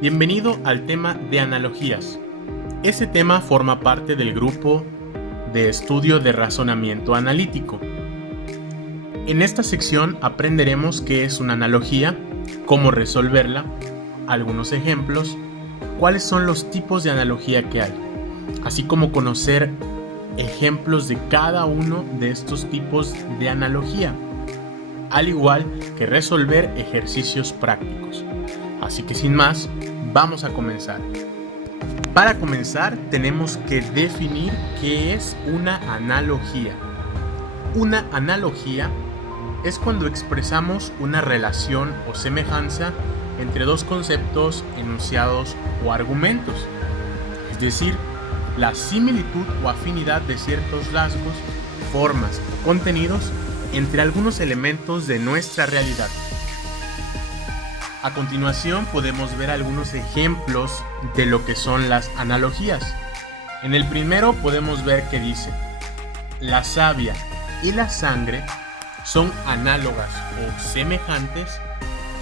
Bienvenido al tema de analogías. Ese tema forma parte del grupo de estudio de razonamiento analítico. En esta sección aprenderemos qué es una analogía, cómo resolverla, algunos ejemplos, cuáles son los tipos de analogía que hay, así como conocer ejemplos de cada uno de estos tipos de analogía, al igual que resolver ejercicios prácticos. Así que sin más, vamos a comenzar. Para comenzar, tenemos que definir qué es una analogía. Una analogía es cuando expresamos una relación o semejanza entre dos conceptos, enunciados o argumentos. Es decir, la similitud o afinidad de ciertos rasgos, formas o contenidos entre algunos elementos de nuestra realidad. A continuación podemos ver algunos ejemplos de lo que son las analogías. En el primero podemos ver que dice: la savia y la sangre son análogas o semejantes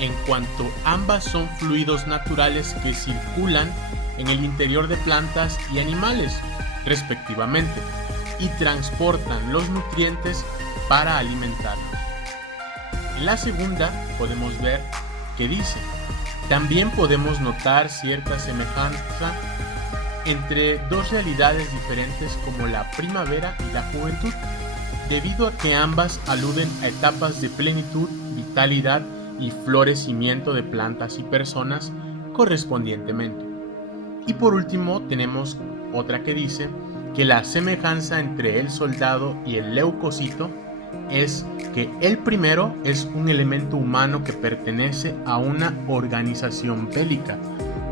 en cuanto ambas son fluidos naturales que circulan en el interior de plantas y animales, respectivamente, y transportan los nutrientes para alimentarlos. En la segunda podemos ver que dice: también podemos notar cierta semejanza entre dos realidades diferentes como la primavera y la juventud, debido a que ambas aluden a etapas de plenitud, vitalidad y florecimiento de plantas y personas correspondientemente. Y por último tenemos otra que dice que la semejanza entre el soldado y el leucocito es que el primero es un elemento humano que pertenece a una organización bélica,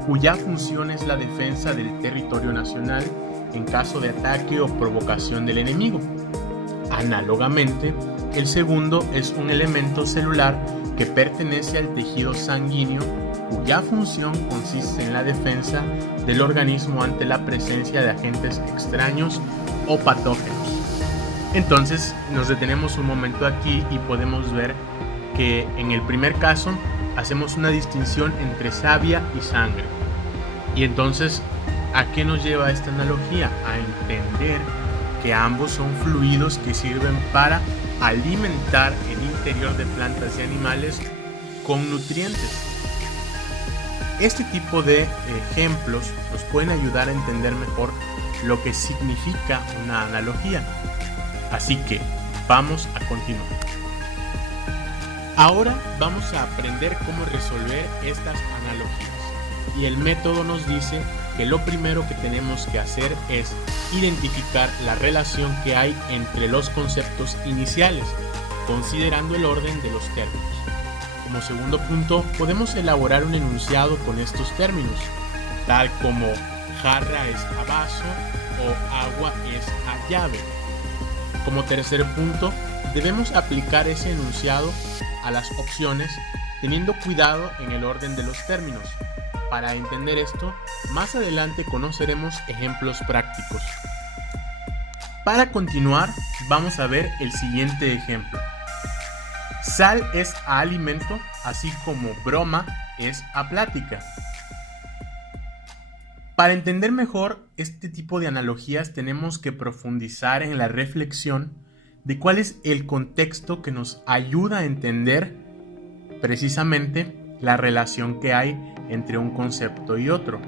cuya función es la defensa del territorio nacional en caso de ataque o provocación del enemigo. Análogamente, el segundo es un elemento celular que pertenece al tejido sanguíneo, cuya función consiste en la defensa del organismo ante la presencia de agentes extraños o patógenos. Entonces nos detenemos un momento aquí y podemos ver que en el primer caso hacemos una distinción entre savia y sangre. Y entonces, ¿a qué nos lleva esta analogía? A entender que ambos son fluidos que sirven para alimentar el interior de plantas y animales con nutrientes. Este tipo de ejemplos nos pueden ayudar a entender mejor lo que significa una analogía. Así que vamos a continuar. Ahora vamos a aprender cómo resolver estas analogías. Y el método nos dice que lo primero que tenemos que hacer es identificar la relación que hay entre los conceptos iniciales, considerando el orden de los términos. Como segundo punto, podemos elaborar un enunciado con estos términos, tal como jarra es a vaso o agua es a llave. Como tercer punto, debemos aplicar ese enunciado a las opciones teniendo cuidado en el orden de los términos. Para entender esto, más adelante conoceremos ejemplos prácticos. Para continuar, vamos a ver el siguiente ejemplo. Sal es a alimento, así como broma es a plática. Para entender mejor este tipo de analogías tenemos que profundizar en la reflexión de cuál es el contexto que nos ayuda a entender precisamente la relación que hay entre un concepto y otro.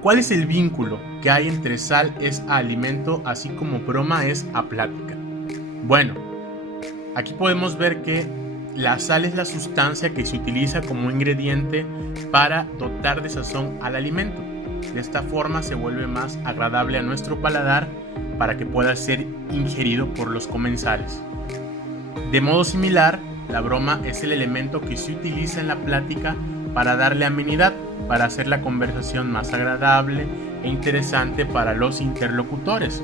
¿Cuál es el vínculo que hay entre sal es a alimento así como broma es a plática? Bueno, aquí podemos ver que la sal es la sustancia que se utiliza como ingrediente para dotar de sazón al alimento. De esta forma se vuelve más agradable a nuestro paladar para que pueda ser ingerido por los comensales. De modo similar, la broma es el elemento que se utiliza en la plática para darle amenidad, para hacer la conversación más agradable e interesante para los interlocutores.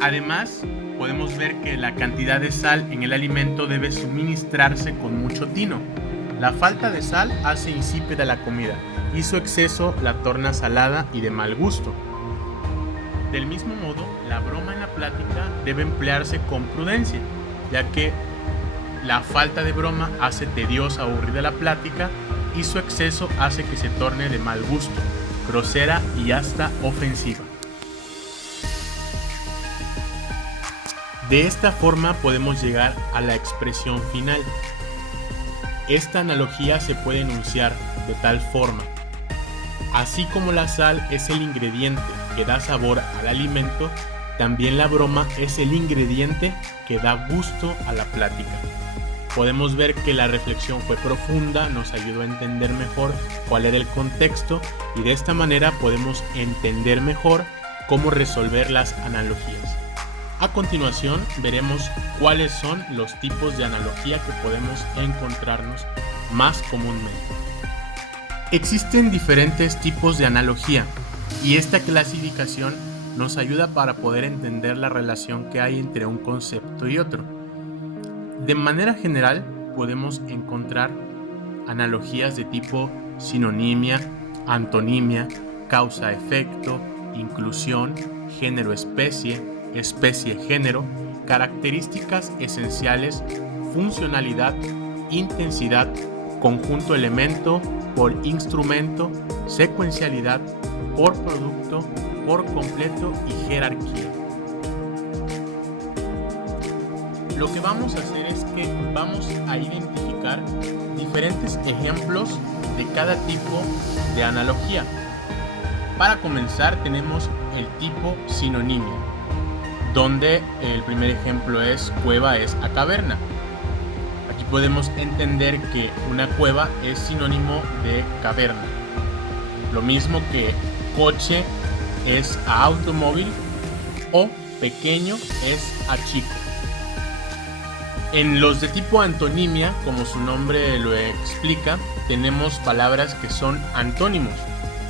Además, podemos ver que la cantidad de sal en el alimento debe suministrarse con mucho tino. La falta de sal hace insípida la comida y su exceso la torna salada y de mal gusto. Del mismo modo, la broma en la plática debe emplearse con prudencia, ya que la falta de broma hace tediosa o aburrida la plática y su exceso hace que se torne de mal gusto, grosera y hasta ofensiva. De esta forma podemos llegar a la expresión final. Esta analogía se puede enunciar de tal forma: así como la sal es el ingrediente que da sabor al alimento, también la broma es el ingrediente que da gusto a la plática. Podemos ver que la reflexión fue profunda, nos ayudó a entender mejor cuál era el contexto y de esta manera podemos entender mejor cómo resolver las analogías. A continuación veremos cuáles son los tipos de analogía que podemos encontrarnos más comúnmente. Existen diferentes tipos de analogía y esta clasificación nos ayuda para poder entender la relación que hay entre un concepto y otro. De manera general podemos encontrar analogías de tipo sinonimia, antonimia, causa-efecto, inclusión, género-especie, especie-género, características esenciales, funcionalidad, intensidad, conjunto-elemento, por instrumento, secuencialidad, por producto, por completo y jerarquía. Lo que vamos a hacer es que vamos a identificar diferentes ejemplos de cada tipo de analogía. Para comenzar tenemos el tipo sinonimia, donde el primer ejemplo es cueva es a caverna. Aquí podemos entender que una cueva es sinónimo de caverna. Lo mismo que coche es a automóvil o pequeño es a chico. En los de tipo antonimia, como su nombre lo explica, tenemos palabras que son antónimos,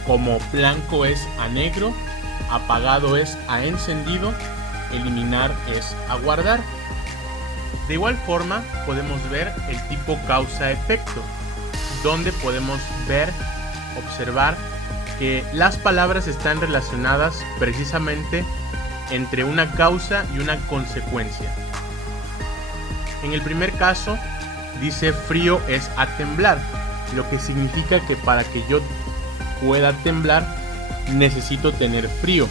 como blanco es a negro, apagado es a encendido, eliminar es a guardar. De igual forma podemos ver el tipo causa-efecto, donde podemos observar que las palabras están relacionadas precisamente entre una causa y una consecuencia. En el primer caso dice frío es a temblar, lo que significa que para que yo pueda temblar necesito tener frío,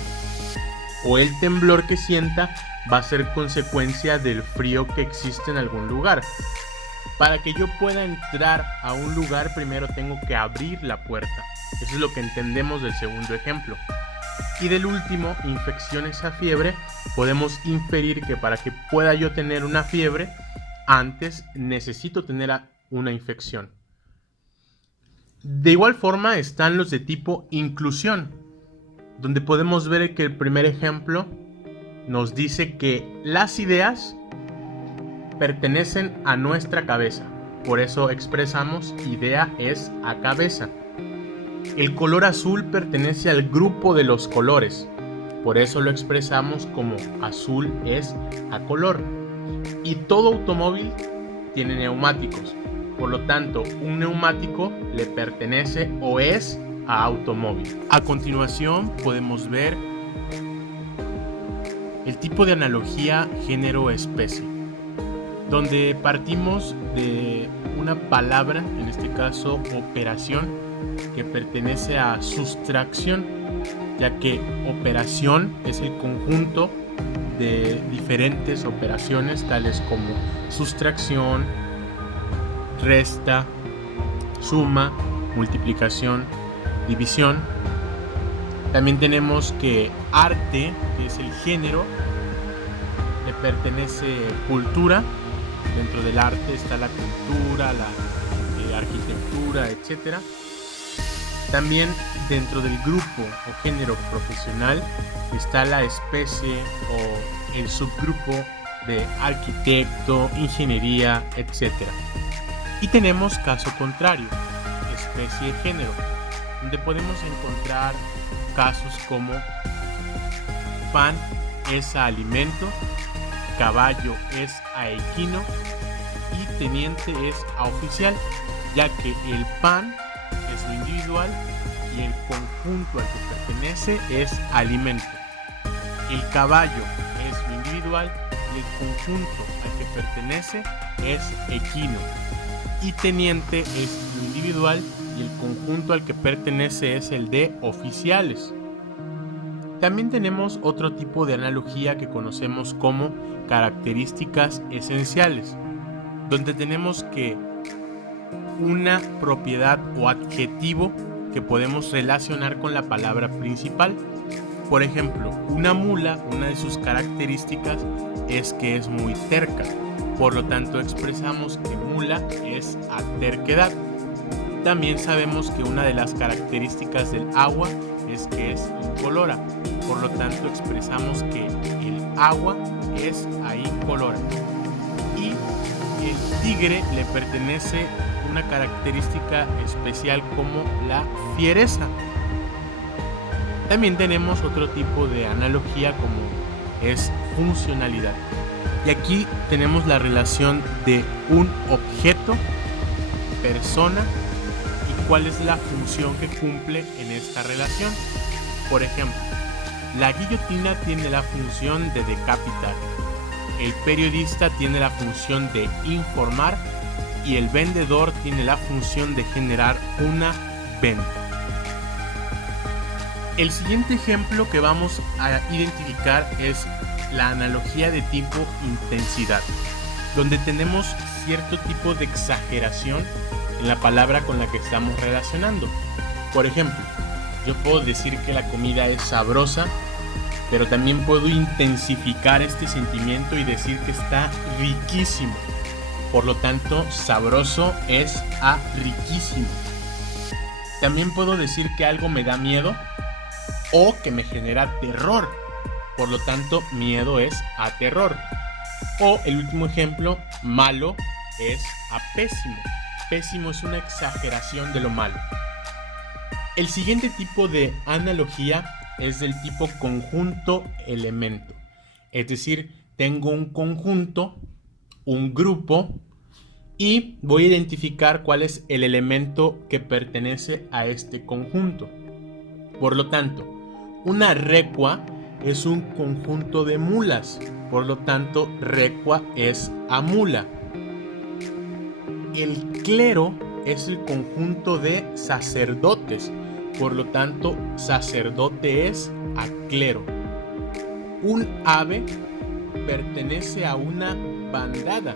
o el temblor que sienta va a ser consecuencia del frío que existe en algún lugar. Para que yo pueda entrar a un lugar primero tengo que abrir la puerta. Eso es lo que entendemos del segundo ejemplo. Y del último, infecciones a fiebre, podemos inferir que para que pueda yo tener una fiebre, antes necesito tener una infección. De igual forma están los de tipo inclusión, donde podemos ver que el primer ejemplo nos dice que las ideas pertenecen a nuestra cabeza. Por eso expresamos idea es a cabeza. El color azul pertenece al grupo de los colores. Por eso lo expresamos como azul es a color. Y todo automóvil tiene neumáticos. Por lo tanto, un neumático le pertenece o es a automóvil. A continuación podemos ver el tipo de analogía género-especie, donde partimos de una palabra, en este caso operación, que pertenece a sustracción, ya que operación es el conjunto de diferentes operaciones tales como sustracción, resta, suma, multiplicación, división. También tenemos que arte, que es el género, le pertenece cultura. Dentro del arte está la cultura, la arquitectura, etc. También dentro del grupo o género profesional está la especie o el subgrupo de arquitecto, ingeniería, etc. Y tenemos caso contrario, especie-género, donde podemos encontrar casos como pan es a alimento, caballo es a equino y teniente es a oficial, ya que el pan es lo individual y el conjunto al que pertenece es alimento. El caballo es lo individual y el conjunto al que pertenece es equino. Y teniente es lo individual y el conjunto al que pertenece es el de oficiales. También tenemos otro tipo de analogía que conocemos como características esenciales, donde tenemos que una propiedad o adjetivo que podemos relacionar con la palabra principal. Por ejemplo, una mula, una de sus características es que es muy terca. Por lo tanto, expresamos que mula es a terquedad. También sabemos que una de las características del agua es que es incolora. Por lo tanto, expresamos que el agua es a incolora. Y el tigre le pertenece una característica especial como la fiereza. También tenemos otro tipo de analogía como es funcionalidad. Y aquí tenemos la relación de un objeto, persona y cuál es la función que cumple en esta relación. Por ejemplo, la guillotina tiene la función de decapitar, el periodista tiene la función de informar y el vendedor tiene la función de generar una venta. El siguiente ejemplo que vamos a identificar es la analogía de tipo intensidad, donde tenemos cierto tipo de exageración en la palabra con la que estamos relacionando. Por ejemplo, yo puedo decir que la comida es sabrosa, pero también puedo intensificar este sentimiento y decir que está riquísimo. Por lo tanto, sabroso es a riquísimo. También puedo decir que algo me da miedo o que me genera terror. Por lo tanto, miedo es a terror. O el último ejemplo, malo es a pésimo. Pésimo es una exageración de lo malo. El siguiente tipo de analogía es del tipo conjunto-elemento. Es decir, tengo un conjunto, un grupo, y voy a identificar cuál es el elemento que pertenece a este conjunto. Por lo tanto, una recua es un conjunto de mulas, por lo tanto, recua es a mula. El clero es el conjunto de sacerdotes, por lo tanto, sacerdote es a clero. Un ave pertenece a una bandada.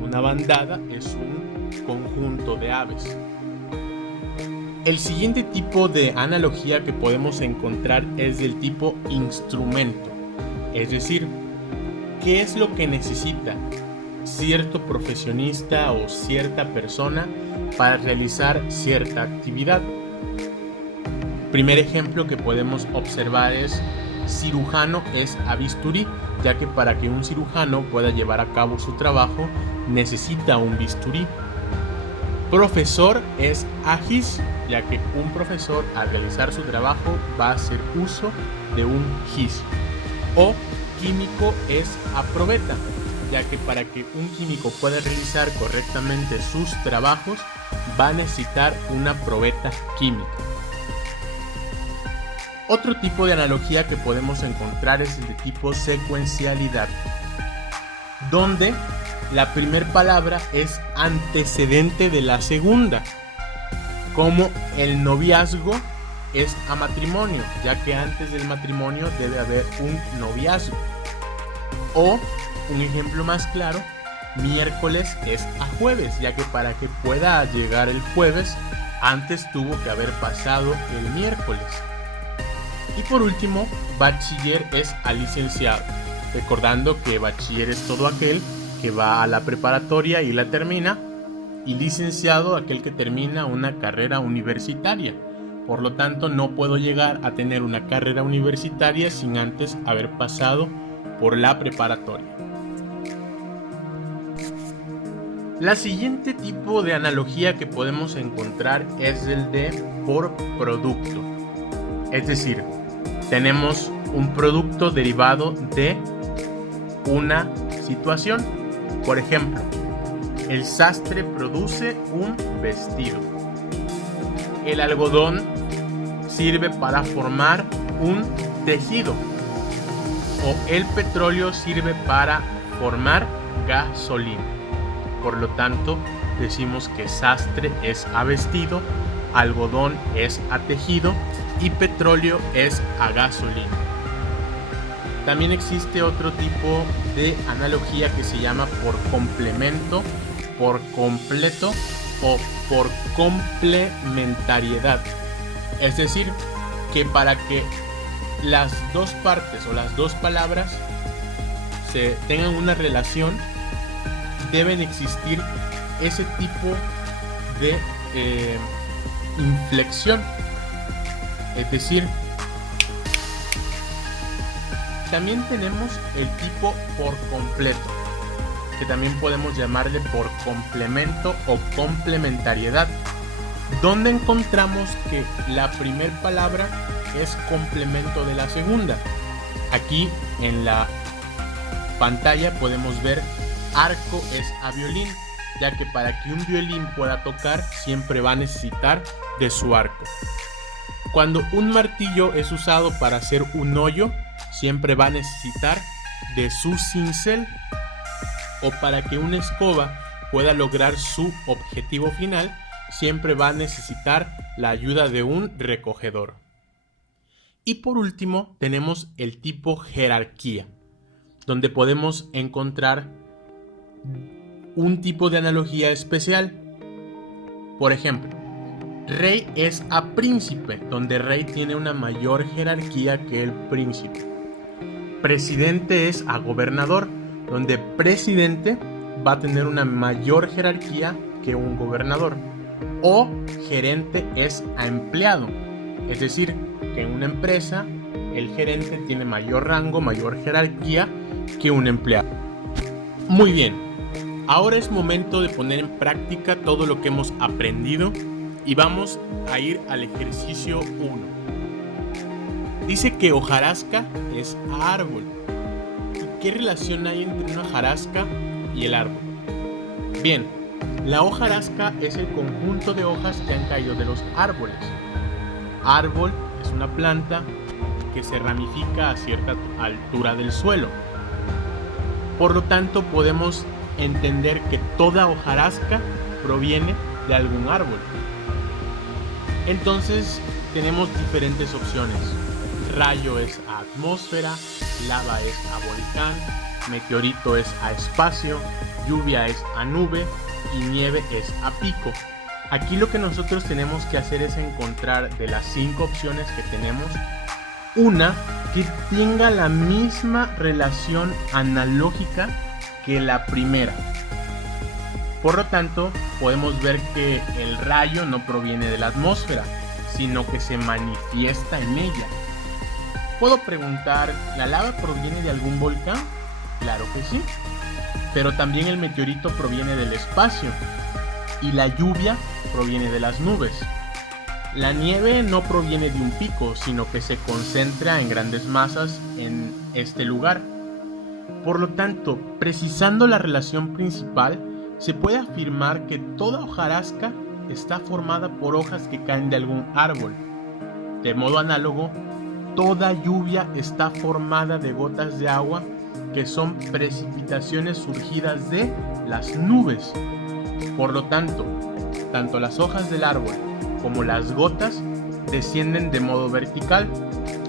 Una bandada es un conjunto de aves. El siguiente tipo de analogía que podemos encontrar es del tipo instrumento, es decir, ¿qué es lo que necesita cierto profesionista o cierta persona para realizar cierta actividad? Primer ejemplo que podemos observar es cirujano es a bisturí, ya que para que un cirujano pueda llevar a cabo su trabajo necesita un bisturí. Profesor es agis, ya que un profesor al realizar su trabajo va a hacer uso de un gis. O químico es a probeta, ya que para que un químico pueda realizar correctamente sus trabajos va a necesitar una probeta química. Otro tipo de analogía que podemos encontrar es el de tipo secuencialidad, donde la primera palabra es antecedente de la segunda, como el noviazgo es a matrimonio, ya que antes del matrimonio debe haber un noviazgo. O, un ejemplo más claro, miércoles es a jueves, ya que para que pueda llegar el jueves, antes tuvo que haber pasado el miércoles. Y por último, bachiller es a licenciado, recordando que bachiller es todo aquel que va a la preparatoria y la termina, y licenciado aquel que termina una carrera universitaria. Por lo tanto, no puedo llegar a tener una carrera universitaria sin antes haber pasado por la preparatoria. La siguiente tipo de analogía que podemos encontrar es el de por producto. Es decir, tenemos un producto derivado de una situación. Por ejemplo, el sastre produce un vestido. El algodón sirve para formar un tejido. O el petróleo sirve para formar gasolina. Por lo tanto, decimos que sastre es a vestido, algodón es a tejido y petróleo es a gasolina. También existe otro tipo de analogía que se llama por complemento, por completo o por complementariedad. Es decir, que para que las dos partes o las dos palabras se tengan una relación, deben existir ese tipo de inflexión. Es decir, también tenemos el tipo por completo, que también podemos llamarle por complemento o complementariedad, donde encontramos que la primera palabra es complemento de la segunda. Aquí en la pantalla podemos ver arco es a violín, ya que para que un violín pueda tocar siempre va a necesitar de su arco. Cuando un martillo es usado para hacer un hoyo, siempre va a necesitar de su cincel. O para que una escoba pueda lograr su objetivo final, siempre va a necesitar la ayuda de un recogedor. Y por último tenemos el tipo jerarquía, donde podemos encontrar un tipo de analogía especial. Por ejemplo, rey es a príncipe, donde rey tiene una mayor jerarquía que el príncipe. Presidente es a gobernador, donde presidente va a tener una mayor jerarquía que un gobernador. O gerente es a empleado, es decir, que en una empresa el gerente tiene mayor rango, mayor jerarquía que un empleado. Muy bien, ahora es momento de poner en práctica todo lo que hemos aprendido y vamos a ir al ejercicio 1. Dice que hojarasca es árbol. ¿Y qué relación hay entre una hojarasca y el árbol? Bien, la hojarasca es el conjunto de hojas que han caído de los árboles. Árbol es una planta que se ramifica a cierta altura del suelo. Por lo tanto, podemos entender que toda hojarasca proviene de algún árbol. Entonces, tenemos diferentes opciones. Rayo es a atmósfera, lava es a volcán, meteorito es a espacio, lluvia es a nube y nieve es a pico. Aquí lo que nosotros tenemos que hacer es encontrar de las 5 opciones que tenemos, una que tenga la misma relación analógica que la primera. Por lo tanto, podemos ver que el rayo no proviene de la atmósfera, sino que se manifiesta en ella. Puedo preguntar, ¿la lava proviene de algún volcán? Claro que sí. Pero también el meteorito proviene del espacio y la lluvia proviene de las nubes. La nieve no proviene de un pico, sino que se concentra en grandes masas en este lugar. Por lo tanto, precisando la relación principal, se puede afirmar que toda hojarasca está formada por hojas que caen de algún árbol. De modo análogo, toda lluvia está formada de gotas de agua que son precipitaciones surgidas de las nubes. Por lo tanto, tanto las hojas del árbol como las gotas descienden de modo vertical.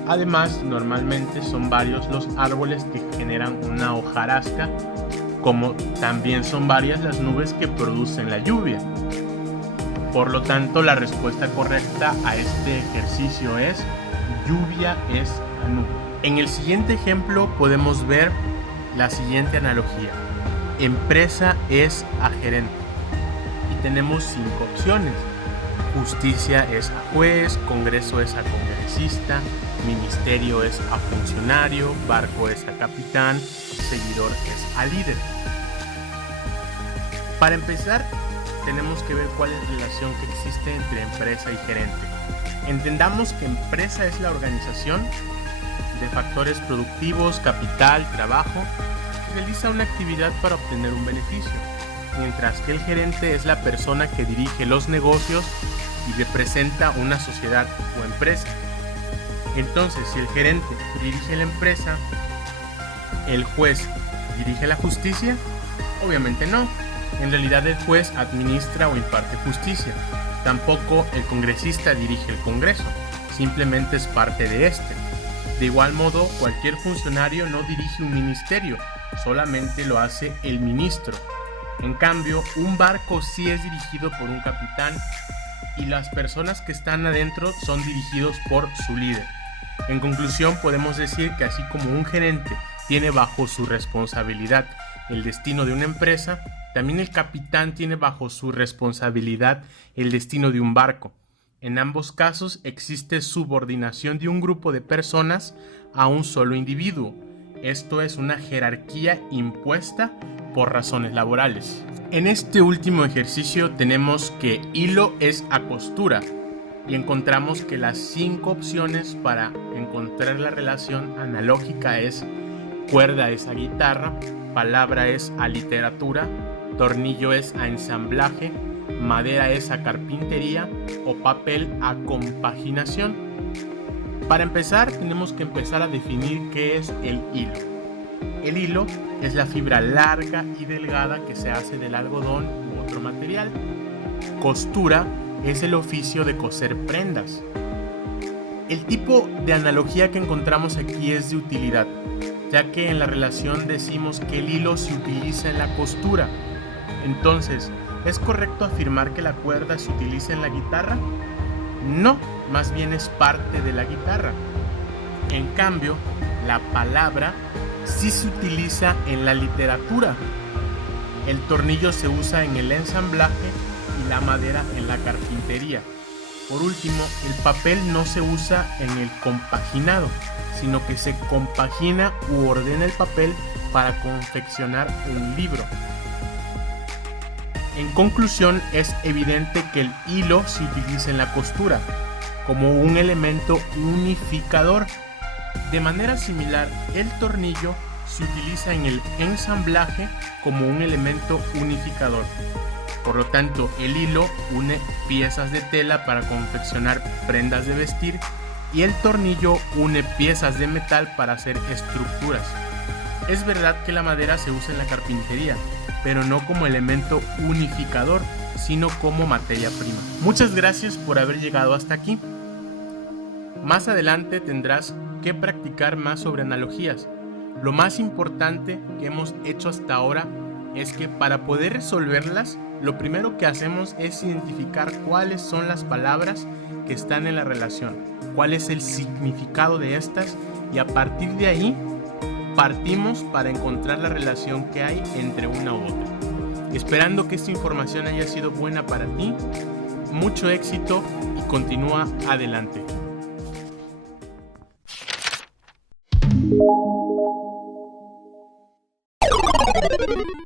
Además, normalmente son varios los árboles que generan una hojarasca, como también son varias las nubes que producen la lluvia. Por lo tanto, la respuesta correcta a este ejercicio es lluvia es a nube. En el siguiente ejemplo podemos ver la siguiente analogía. Empresa es a gerente. Y tenemos 5 opciones. Justicia es a juez, Congreso es a congresista, Ministerio es a funcionario, barco es a capitán, seguidor es a líder. Para empezar, tenemos que ver cuál es la relación que existe entre empresa y gerente. Entendamos que empresa es la organización de factores productivos, capital, trabajo, realiza una actividad para obtener un beneficio, mientras que el gerente es la persona que dirige los negocios y representa una sociedad o empresa. Entonces, si el gerente dirige la empresa, ¿el juez dirige la justicia? Obviamente no. En realidad el juez administra o imparte justicia. Tampoco el congresista dirige el Congreso, simplemente es parte de este. De igual modo, cualquier funcionario no dirige un ministerio, solamente lo hace el ministro. En cambio, un barco sí es dirigido por un capitán y las personas que están adentro son dirigidos por su líder. En conclusión, podemos decir que así como un gerente tiene bajo su responsabilidad el destino de una empresa, también el capitán tiene bajo su responsabilidad el destino de un barco. En ambos casos existe subordinación de un grupo de personas a un solo individuo. Esto es una jerarquía impuesta por razones laborales. En este último ejercicio tenemos que hilo es a costura y encontramos que las 5 opciones para encontrar la relación analógica es: cuerda es a guitarra, palabra es a literatura, tornillo es a ensamblaje, madera es a carpintería o papel a compaginación. Para empezar, tenemos que empezar a definir qué es el hilo. El hilo es la fibra larga y delgada que se hace del algodón u otro material. Costura es el oficio de coser prendas. El tipo de analogía que encontramos aquí es de utilidad, ya que en la relación decimos que el hilo se utiliza en la costura. Entonces, ¿es correcto afirmar que la cuerda se utiliza en la guitarra? No, más bien es parte de la guitarra. En cambio, la palabra sí se utiliza en la literatura. El tornillo se usa en el ensamblaje y la madera en la carpintería. Por último, el papel no se usa en el compaginado, sino que se compagina u ordena el papel para confeccionar un libro. En conclusión, es evidente que el hilo se utiliza en la costura como un elemento unificador. De manera similar, el tornillo se utiliza en el ensamblaje como un elemento unificador. Por lo tanto, el hilo une piezas de tela para confeccionar prendas de vestir y el tornillo une piezas de metal para hacer estructuras. Es verdad que la madera se usa en la carpintería, pero no como elemento unificador, sino como materia prima. Muchas gracias por haber llegado hasta aquí. Más adelante tendrás que practicar más sobre analogías. Lo más importante que hemos hecho hasta ahora es que para poder resolverlas, lo primero que hacemos es identificar cuáles son las palabras que están en la relación, cuál es el significado de estas, y a partir de ahí partimos para encontrar la relación que hay entre una u otra. Esperando que esta información haya sido buena para ti, mucho éxito y continúa adelante.